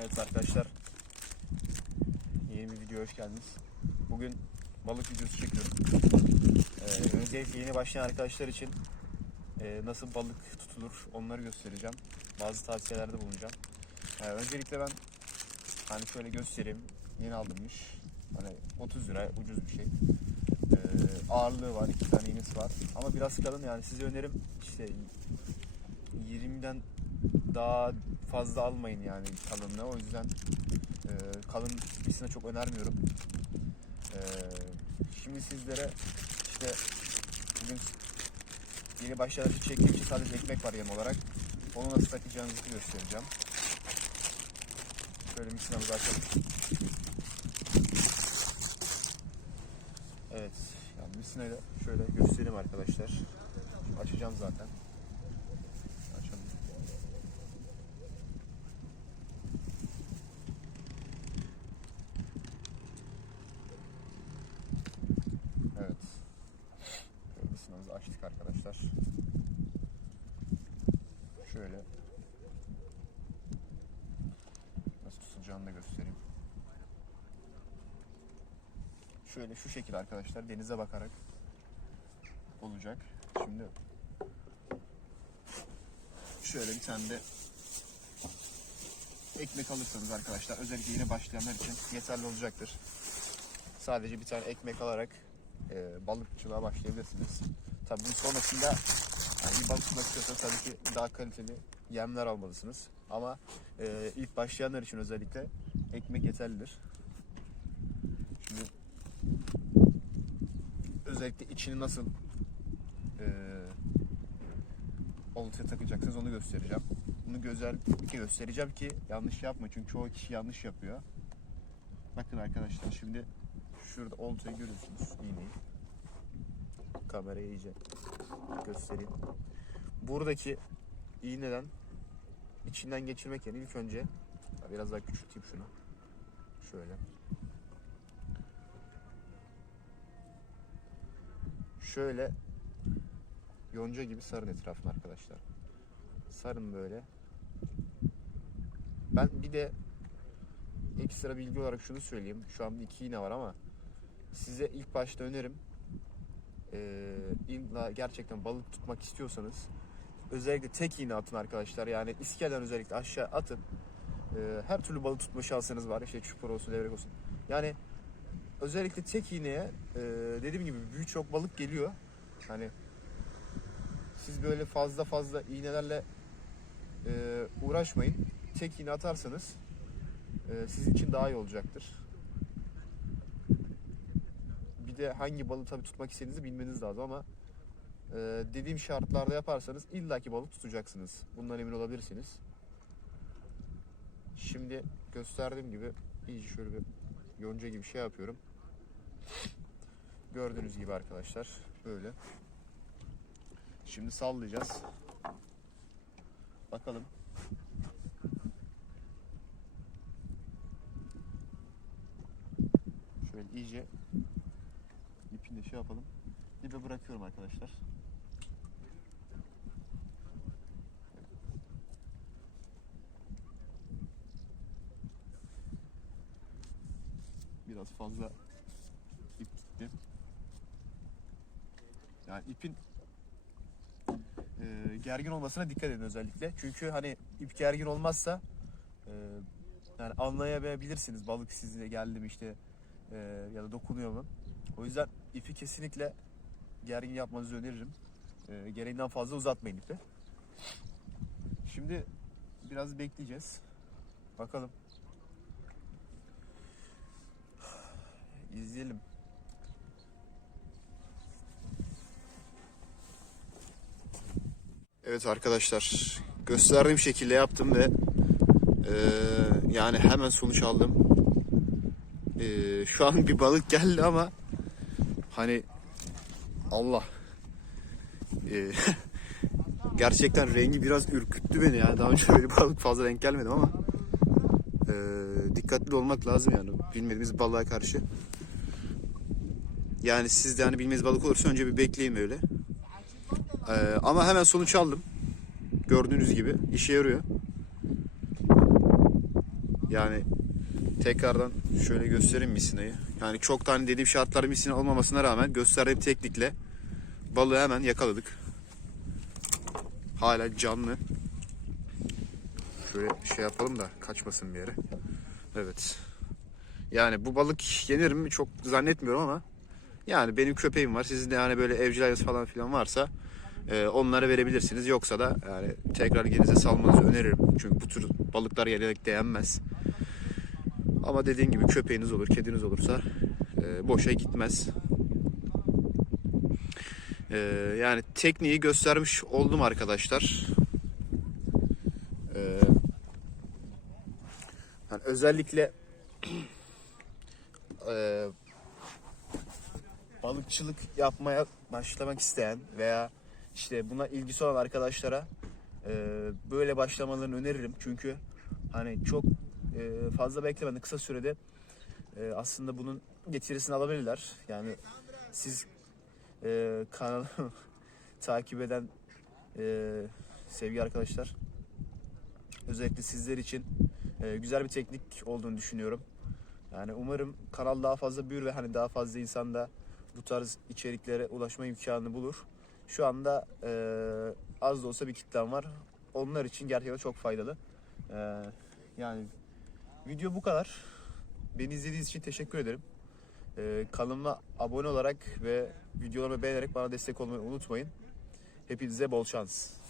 Evet arkadaşlar. Yeni bir videoya hoş geldiniz. Bugün balık videosu çekiyorum. Ee, öncelikle yeni başlayan arkadaşlar için e, nasıl balık tutulur onları göstereceğim. Bazı tavsiyelerde bulunacağım. Ee, öncelikle ben hani şöyle göstereyim. Yeni aldımmış. Hani 30 lira ucuz bir şey. Ee, ağırlığı var, iki tane iğnesi var. Ama biraz kalın yani size önerim işte 20'den daha fazla almayın yani kalınlığı. O yüzden e, kalın birisine çok önermiyorum. E, şimdi sizlere işte bugün yeni başlayan için çektiğim için sadece ekmek var yem olarak. Onu nasıl takacağınızı göstereceğim. Şöyle misinamızı açalım. Evet. Yani misinayı da şöyle göstereyim arkadaşlar. Şimdi açacağım zaten. Açalım. Evet. Şöyle misinamızı açtık arkadaşlar. Şöyle nasıl tutulacağını da göstereyim. Şöyle şu şekil arkadaşlar denize bakarak olacak. Şimdi şöyle bir tane de ekmek alırsanız arkadaşlar özellikle yeni başlayanlar için yeterli olacaktır. Sadece bir tane ekmek alarak e, balıkçılığa başlayabilirsiniz. Tabii sonrasında yani iyi balık istiyorsanız tabii ki daha kaliteli yemler almalısınız. Ama e, ilk başlayanlar için özellikle ekmek yeterlidir. Şimdi özellikle içini nasıl e, oltaya takacaksınız onu göstereceğim. Bunu özellikle göstereceğim ki yanlış yapma çünkü çoğu kişi yanlış yapıyor. Bakın arkadaşlar şimdi şurada oltayı görüyorsunuz iğneyi. Kamerayı iyice göstereyim. Buradaki iğneden içinden geçirmek yerine ilk önce biraz daha küçülteyim şunu. Şöyle. Şöyle yonca gibi sarın etrafını arkadaşlar. Sarın böyle. Ben bir de ekstra bilgi olarak şunu söyleyeyim. Şu an iki iğne var ama size ilk başta önerim ee, illa gerçekten balık tutmak istiyorsanız özellikle tek iğne atın arkadaşlar. Yani iskeleden özellikle aşağı atın. Ee, her türlü balık tutma şansınız var. İşte çupur olsun, levrek olsun. Yani özellikle tek iğneye e, dediğim gibi birçok balık geliyor. Hani siz böyle fazla fazla iğnelerle e, uğraşmayın. Tek iğne atarsanız e, sizin için daha iyi olacaktır. De hangi balığı tabii tutmak istediğinizi bilmeniz lazım ama e, dediğim şartlarda yaparsanız illaki balık tutacaksınız. Bundan emin olabilirsiniz. Şimdi gösterdiğim gibi iyice şöyle bir yonca gibi şey yapıyorum. Gördüğünüz gibi arkadaşlar böyle. Şimdi sallayacağız. Bakalım. Şöyle iyice ipini şey yapalım. Dibe bırakıyorum arkadaşlar. Biraz fazla ip gitti. Yani ipin e, gergin olmasına dikkat edin özellikle. Çünkü hani ip gergin olmazsa e, yani anlayamayabilirsiniz balık size geldi mi işte e, ya da dokunuyor mu. O yüzden ipi kesinlikle gergin yapmanızı öneririm. E, gereğinden fazla uzatmayın ipi. Şimdi biraz bekleyeceğiz. Bakalım. İzleyelim. Evet arkadaşlar gösterdiğim şekilde yaptım ve e, yani hemen sonuç aldım. E, şu an bir balık geldi ama hani Allah e, gerçekten rengi biraz ürküttü beni yani daha önce böyle balık fazla denk gelmedim ama e, dikkatli olmak lazım yani bilmediğimiz balığa karşı. Yani sizde hani bilmediğiniz balık olursa önce bir bekleyin böyle. Ee, ama hemen sonuç aldım. gördüğünüz gibi işe yarıyor. Yani tekrardan şöyle göstereyim misinayı. Yani çok tane dediğim şartlar misina olmamasına rağmen gösterdiğim teknikle balığı hemen yakaladık. Hala canlı. Şöyle şey yapalım da kaçmasın bir yere. Evet. Yani bu balık yenir mi çok zannetmiyorum ama yani benim köpeğim var. Sizin de yani böyle evcil falan filan varsa e, onlara verebilirsiniz. Yoksa da yani tekrar denize salmanızı öneririm. Çünkü bu tür balıklar genellikle yenmez. Ama dediğim gibi köpeğiniz olur, kediniz olursa e, boşa gitmez. E, yani tekniği göstermiş oldum arkadaşlar. E, yani özellikle e, balıkçılık yapmaya başlamak isteyen veya işte buna ilgisi olan arkadaşlara e, böyle başlamalarını öneririm. Çünkü hani çok e, fazla beklemeden kısa sürede e, aslında bunun getirisini alabilirler. Yani siz e, takip eden e, sevgili arkadaşlar özellikle sizler için e, güzel bir teknik olduğunu düşünüyorum. Yani umarım kanal daha fazla büyür ve hani daha fazla insan da bu tarz içeriklere ulaşma imkanını bulur. Şu anda e, az da olsa bir kitlem var. Onlar için gerçekten çok faydalı. E, yani video bu kadar. Beni izlediğiniz için teşekkür ederim. E, kanalıma abone olarak ve videolarımı beğenerek bana destek olmayı unutmayın. Hepinize bol şans.